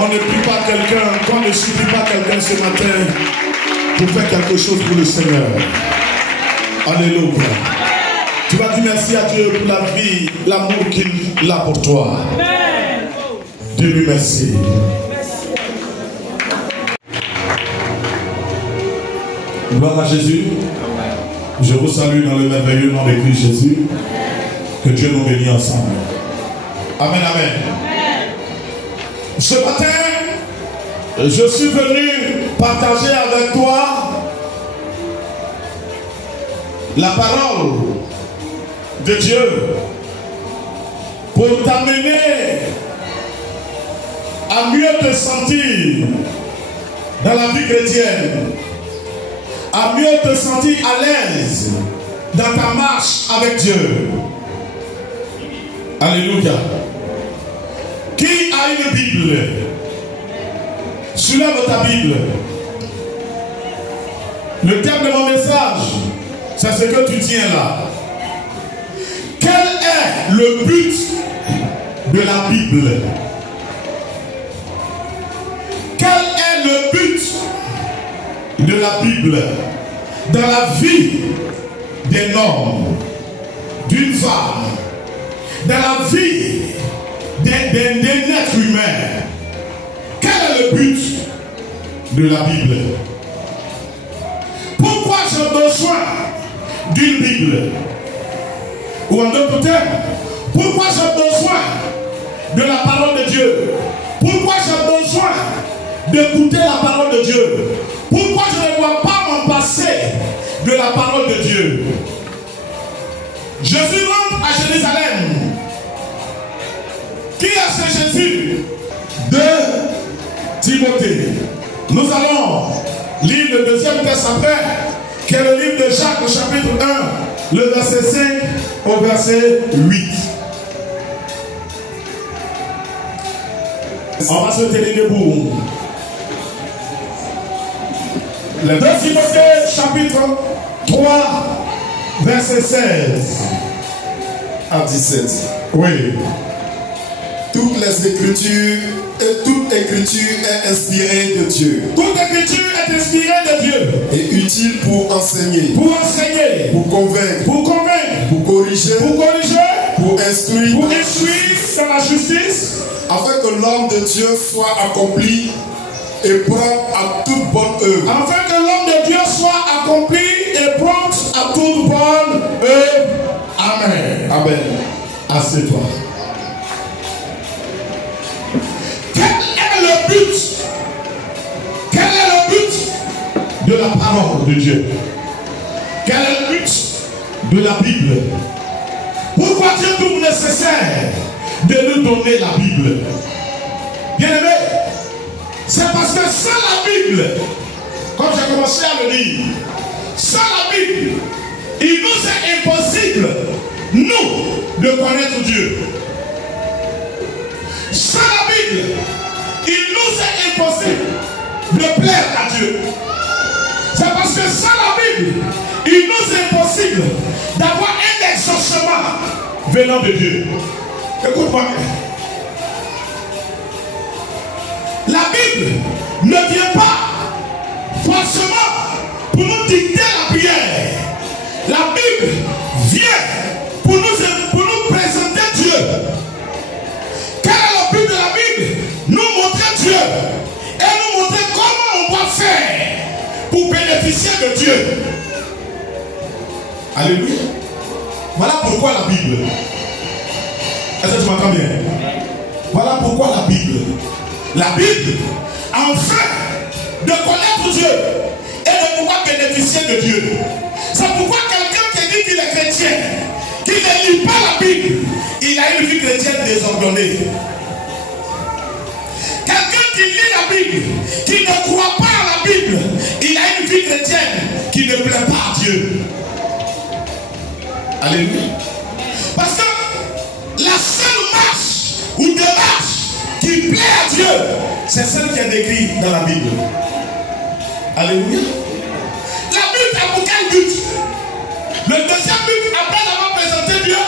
On ne prie pas quelqu'un, qu'on ne supplie pas quelqu'un ce matin pour faire quelque chose pour le Seigneur. Alléluia. Tu vas dire merci à Dieu pour la vie, l'amour qu'il a pour toi. Dis-lui merci. Gloire à Jésus. Je vous salue dans le merveilleux nom de Christ Jésus. Que Dieu nous bénisse ensemble. Amen, amen. Ce matin, je suis venu partager avec toi la parole de Dieu pour t'amener à mieux te sentir dans la vie chrétienne, à mieux te sentir à l'aise dans ta marche avec Dieu. Alléluia. Qui a une Bible? Soulève ta Bible. Le thème de mon message, c'est ce que tu tiens là. Quel est le but de la Bible? Quel est le but de la Bible dans la vie d'un homme, d'une femme, dans la vie d'un être humain? Quel est le but de la Bible? Pourquoi j'ai besoin d'une Bible? Ou en d'autres termes, pourquoi j'ai besoin de la parole de Dieu? Pourquoi j'ai besoin d'écouter la parole de Dieu? Pourquoi je ne dois pas m'en passer de la parole de Dieu? Jésus rentre à Jérusalem. Qui est ce Jésus? De Timothée. Nous allons lire le deuxième texte après, qui est le livre de Jacques, au chapitre 1, le verset 5 au verset 8. On va se tenir debout. Le 2 Timothée, chapitre 3, verset 16 à 17. Oui. Toutes les Écritures et toute Écriture est inspirée de Dieu. Toute Écriture est inspirée de Dieu. Et utile pour enseigner. Pour enseigner. Pour convaincre. Pour convaincre. Pour corriger. Pour corriger. Pour instruire. Pour instruire dans la justice. Afin que l'homme de Dieu soit accompli et prompt à toute bonne œuvre. Afin que l'homme de Dieu soit accompli et prompt à toute bonne œuvre. Amen. Amen. Assieds-toi. Quel est le but de la parole de Dieu? Quel est le but de la Bible? Pourquoi Dieu trouve nécessaire de nous donner la Bible? Bien aimé, c'est parce que sans la Bible, comme j'ai commencé à le dire, sans la Bible, il nous est impossible, nous, de connaître Dieu. Sans la Bible, il nous est impossible de plaire à Dieu. C'est parce que sans la Bible, il nous est impossible d'avoir un exaucement venant de Dieu. Écoute-moi. La Bible ne vient pas forcément pour nous dicter la prière. La Bible vient pour nous présenter Dieu. Quel est le but de la Bible? Nous montrer Dieu et nous montrer comment on doit faire pour bénéficier de Dieu. Alléluia. Voilà pourquoi la Bible. Est-ce que tu m'entends bien? Voilà pourquoi la Bible. La Bible, afin de connaître Dieu et de pouvoir bénéficier de Dieu. C'est pourquoi quelqu'un qui dit qu'il est chrétien, qui ne lit pas la Bible, il a une vie chrétienne désordonnée. Quelqu'un qui lit la Bible, qui ne croit pas à la Bible, il a une vie chrétienne qui ne plaît pas à Dieu. Alléluia. Parce que la seule marche ou démarche qui plaît à Dieu, c'est celle qui est décrite dans la Bible. Alléluia. La Bible a pour quel but? Le deuxième but, après avoir présenté Dieu,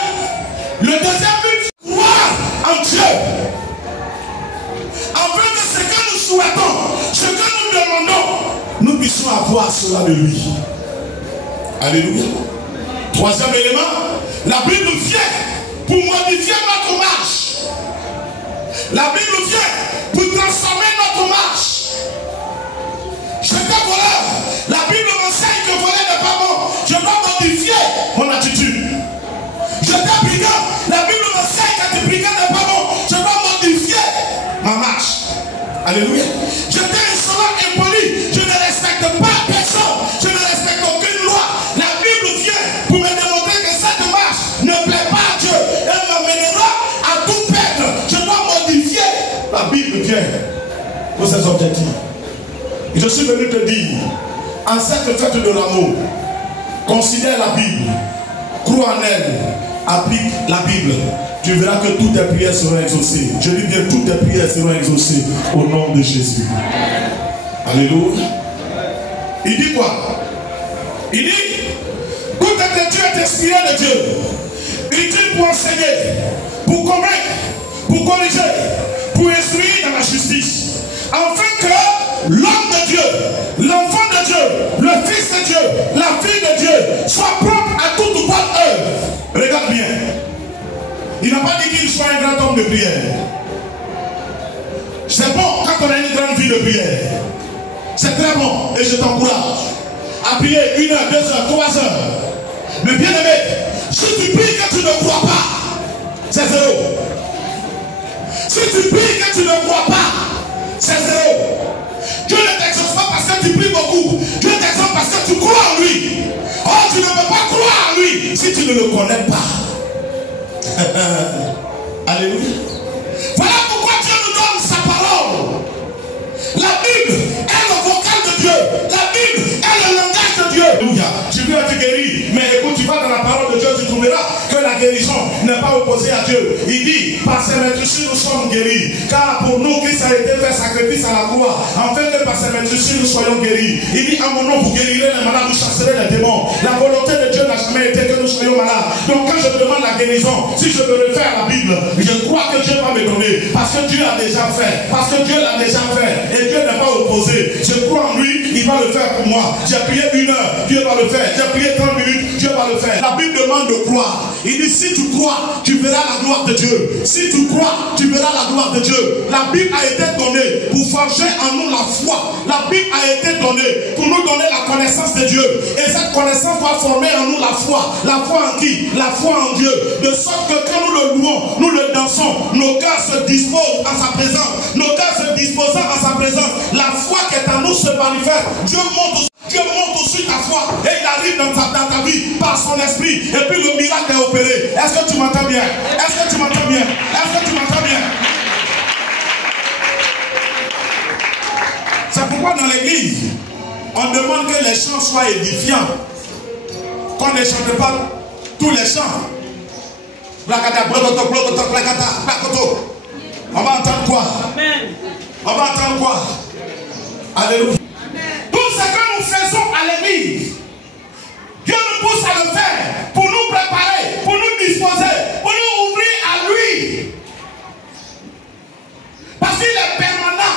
le deuxième but, croire en Dieu. Afin que ce avoir cela de lui. Alléluia. Troisième élément, la Bible vient pour modifier notre marche. La Bible vient pour transformer notre marche. J'étais voleur. La Bible m'enseigne que voler n'est pas bon. Je dois modifier mon attitude. J'étais brigand. La Bible m'enseigne que être brigand n'est pas bon. Je dois modifier ma marche. Alléluia. J'étais insolent, impoli. Je ne respecte pas personne. Je ne respecte aucune loi. La Bible vient pour me démontrer que cette marche ne plaît pas à Dieu. Elle m'amènera à tout perdre. Je dois modifier. La Bible vient pour ses objectifs. Et je suis venu te dire, en cette fête de l'amour, considère la Bible, crois en elle, applique la Bible. Tu verras que toutes tes prières seront exaucées. Je dis bien, toutes tes prières seront exaucées au nom de Jésus. Alléluia. Il dit quoi? Il dit, toute écriture est inspirée de Dieu. Utile pour enseigner, pour convaincre, pour corriger, pour instruire dans la justice. Afin que l'homme de Dieu, l'enfant de Dieu, le fils de Dieu, la fille de Dieu soit propre à toute bonne œuvre. Regarde bien. Il n'a pas dit qu'il soit un grand homme de prière. C'est bon quand on a une grande vie de prière. C'est très bon et je t'encourage à prier 1 heure, 2 heures, 3 heures. Mais bien aimé, si tu pries que tu ne crois pas, c'est zéro. Si tu pries que tu ne crois pas, c'est zéro. Dieu ne t'exauce pas parce que tu pries beaucoup. Dieu t'exauce parce que tu crois en lui. Oh, tu ne peux pas croire en lui si tu ne le connais pas. Alléluia. Voilà pourquoi Dieu nous donne sa parole. La Bible est le vocal de Dieu. La Bible est le langage de Dieu. Alléluia. Tu veux être guéri, mais écoute, tu vas dans la parole de Dieu, tu trouveras que la guérison n'est pas opposée à Dieu. Il dit, par ses maîtresses nous sommes guéris. Car pour nous, Christ a été fait sacrifice à la croix, afin que par ses maîtresses nous soyons guéris. Il dit, à mon nom, vous guérirez les malades, vous chasserez les démons. La volonté de Dieu n'a jamais été que nous soyons malades. Donc quand je demande la guérison, si je me réfère à la Bible, je crois que Dieu va me donner. Parce que Dieu l'a déjà fait. Parce que Dieu l'a déjà fait. Et Dieu n'est pas opposé. Je crois en lui, il va le faire pour moi. J'ai prié 1 heure, Dieu va le faire. J'ai prié 30 minutes, Dieu va le faire. La Bible demande de croire. Il dit, si tu crois, tu verras la gloire de Dieu. Si tu crois, tu verras la gloire de Dieu. La Bible a été donnée pour forger en nous la foi. La Bible a été donnée pour nous donner la connaissance de Dieu. Et cette connaissance va former en nous la foi. La foi en qui? La foi en Dieu. De sorte que quand nous le louons, nous le dansons, nos cœurs se disposent à sa présence. Nos cœurs se disposant à sa présence, la foi qui est en nous se manifeste. Dieu monte aussi ta foi et il arrive dans ta vie par son esprit. Et puis le miracle est opéré. Est-ce que tu m'entends bien? Est-ce que tu m'entends bien? Est-ce que tu m'entends bien? C'est pourquoi dans l'église, on demande que les chants soient édifiants. Qu'on ne chante pas tous les chants. On va entendre quoi? On va entendre quoi? Alléluia. Tout ce que nous faisons à l'église, Dieu nous pousse à le faire pour nous préparer, pour nous disposer, pour nous ouvrir à lui. Parce qu'il est permanent.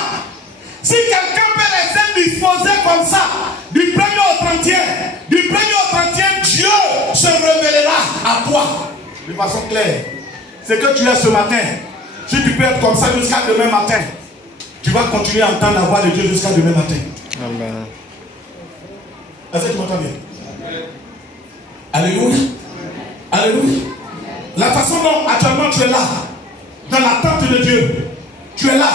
Si quelqu'un peut rester disposé comme ça, du 1er au 30e, du 1er au 30e, Dieu se révélera à toi. De façon claire. C'est que tu es ce matin. Si tu peux être comme ça jusqu'à demain matin, tu vas continuer à entendre la voix de Dieu jusqu'à demain matin. Amen. Est-ce que tu m'entends bien? Alléluia. Alléluia. La façon dont actuellement tu es là, dans l'attente de Dieu, tu es là,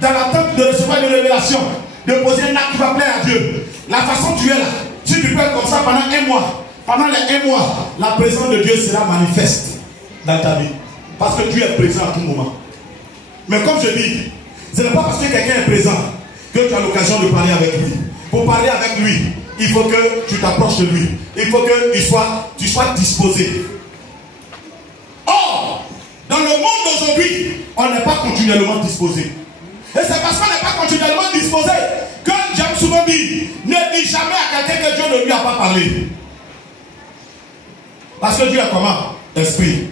dans l'attente de recevoir une révélation, de poser un acte qui va plaire à Dieu. La façon dont tu es là, si tu peux être comme ça pendant 1 mois, pendant les 1 mois, la présence de Dieu sera manifeste dans ta vie. Parce que Dieu est présent à tout moment. Mais comme je dis, ce n'est pas parce que quelqu'un est présent que tu as l'occasion de parler avec lui. Pour parler avec lui, il faut que tu t'approches de lui. Il faut que tu sois disposé. Or, dans le monde d'aujourd'hui, on n'est pas continuellement disposé. Et c'est parce qu'on n'est pas continuellement disposé que j'aime souvent dire, ne dis jamais à quelqu'un que Dieu ne lui a pas parlé. Parce que Dieu est comment? Esprit.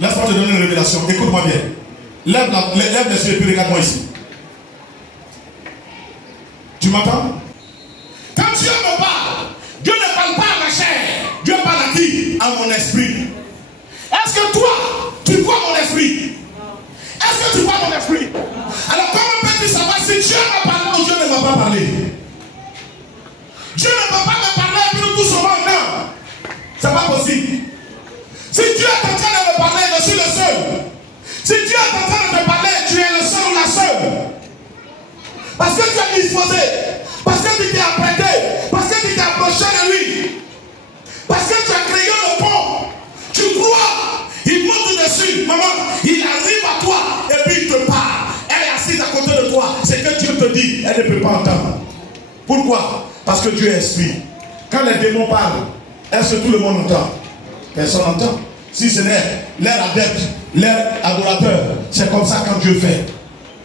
Laisse-moi te donner une révélation. Écoute-moi bien. Lève les yeux et puis regarde-moi ici. m'entends? Quand Dieu me parle, Dieu ne parle pas à ma chair. Dieu parle à qui? À mon esprit. Est-ce que toi, tu vois mon esprit? Est-ce que tu vois mon esprit? Alors comment peux-tu savoir si Dieu m'a parlé ou Dieu ne m'a pas parlé? Dieu ne peut pas me parler et puis nous tous sommes non. C'est pas possible. Si Dieu est en train de me parler, je suis le seul. Si Dieu est en train de te parler, tu es le seul ou la seule. Parce que tu es disposé. Parce que tu t'es apprêté. Parce que tu t'es approché de lui. Parce que tu as créé le pont. Tu crois. Il monte dessus. Maman, il arrive à toi. Et puis il te parle. Elle est assise à côté de toi. C'est que Dieu te dit. Elle ne peut pas entendre. Pourquoi? Parce que Dieu est esprit. Quand les démons parlent, est-ce que tout le monde entend? Personne n'entend. Si ce n'est leur adepte, leur adorateur, c'est comme ça quand Dieu fait.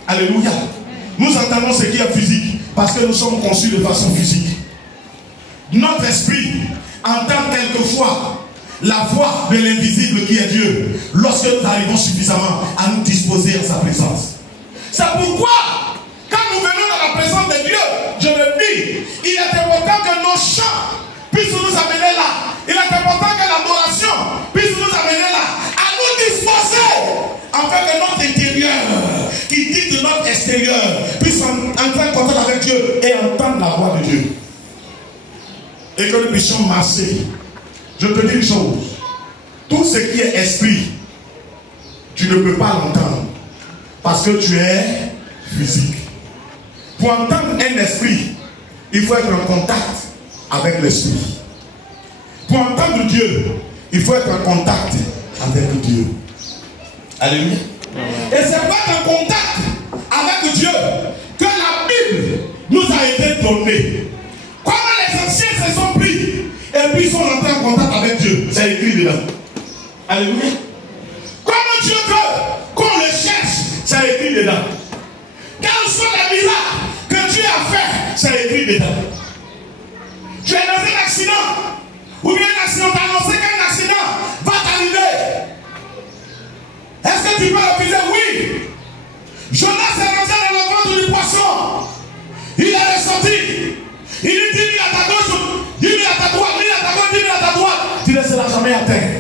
Alléluia. Nous entendons ce qui est physique parce que nous sommes conçus de façon physique. Notre esprit entend quelquefois la voix de l'invisible qui est Dieu lorsque nous arrivons suffisamment à nous disposer à sa présence. C'est pourquoi quand nous venons dans la présence de Dieu, je le dis, il est important que nos chants puissent nous amener là. Il est important que l'adoration puisse nous amener là, à nous disposer, afin que notre intérieur, qui dit de notre extérieur, puisse entrer en contact avec Dieu et entendre la voix de Dieu. Et que nous puissions marcher. Je te dis une chose, tout ce qui est esprit, tu ne peux pas l'entendre, parce que tu es physique. Pour entendre un esprit, il faut être en contact avec l'esprit. Pour entendre Dieu, il faut être en contact avec Dieu. Alléluia. Et c'est pas en contact avec Dieu que la Bible nous a été donnée. Comment les anciens se sont pris et puis ils sont entrés en contact avec Dieu. C'est écrit dedans. Alléluia. Comment Dieu veut qu'on le cherche, c'est écrit dedans. Quels sont les miracles que Dieu a fait, c'est écrit dedans. Tu es dans un accident. Ou bien un accident, t'as annoncé qu'un accident va t'arriver. Est-ce que tu peux refuser? Oui. Jonas est rentré dans le ventre du poisson. Il est ressorti. Il dit 10 000 à ta gauche, 10 000 à ta droite, 10 000 à ta gauche, 10 000 à ta droite. Tu ne laisseras jamais à terre.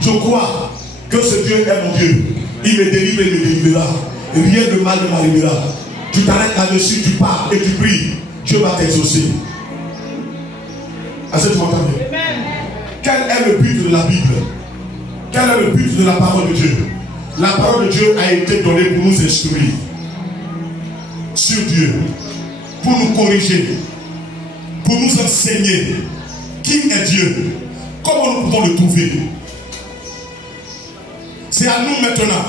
Je crois que ce Dieu est mon Dieu. Il me délivre et me délivrera. Rien de mal ne m'arrivera. Tu t'arrêtes là-dessus, tu pars et tu pries. Dieu va t'exaucer. Est-ce que tu m'entends bien? Quel est le but de la Bible? Quel est le but de la parole de Dieu? La parole de Dieu a été donnée pour nous instruire sur Dieu, pour nous corriger, pour nous enseigner qui est Dieu, comment nous pouvons le trouver. C'est à nous maintenant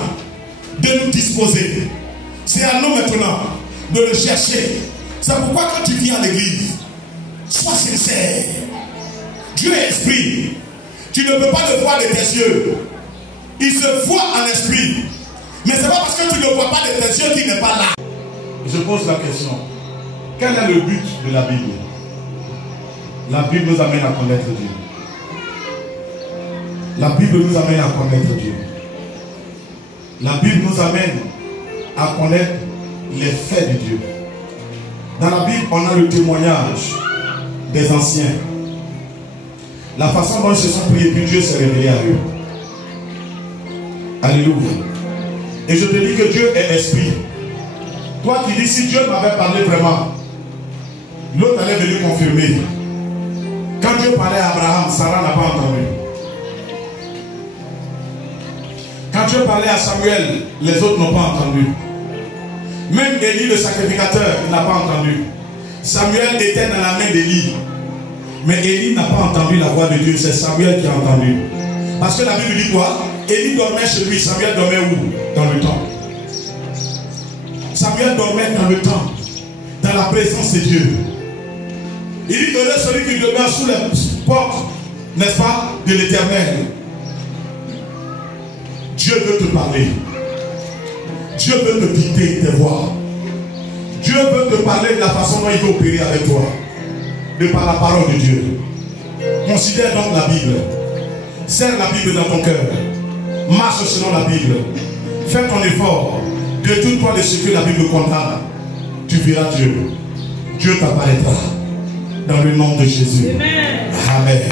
de nous disposer. C'est à nous maintenant de le chercher. C'est pourquoi quand tu viens à l'église, sois sincère. Dieu est esprit. Tu ne peux pas le voir de tes yeux. Il se voit en esprit. Mais ce n'est pas parce que tu ne le vois pas de tes yeux qu'il n'est pas là. Je pose la question. Quel est le but de la Bible? La Bible nous amène à connaître Dieu. La Bible nous amène à connaître Dieu. La Bible nous amène à connaître les faits de Dieu. Dans la Bible, on a le témoignage des anciens. La façon dont ils se sont priés, puis Dieu s'est révélé à eux. Alléluia. Et je te dis que Dieu est esprit. Toi qui dis, si Dieu m'avait parlé vraiment, l'autre allait venir confirmer. Quand Dieu parlait à Abraham, Sarah n'a pas entendu. Quand Dieu parlait à Samuel, les autres n'ont pas entendu. Même Élie, le sacrificateur, il n'a pas entendu. Samuel était dans la main d'Élie. Mais Élie n'a pas entendu la voix de Dieu. C'est Samuel qui a entendu. Parce que la Bible dit quoi? Élie dormait chez lui. Samuel dormait où? Dans le temple. Samuel dormait dans le temple. Dans la présence de Dieu. Il dit, heureux celui qui demeure sous les portes, n'est-ce pas, de l'Éternel. Dieu veut te parler. Dieu veut te dicter tes voix. Dieu veut te parler de la façon dont il veut opérer avec toi. De par la parole de Dieu. Considère donc la Bible. Serre la Bible dans ton cœur. Marche selon la Bible. Fais ton effort. Détourne-toi de ce que la Bible condamne. Tu verras Dieu. Dieu t'apparaîtra. Dans le nom de Jésus. Amen.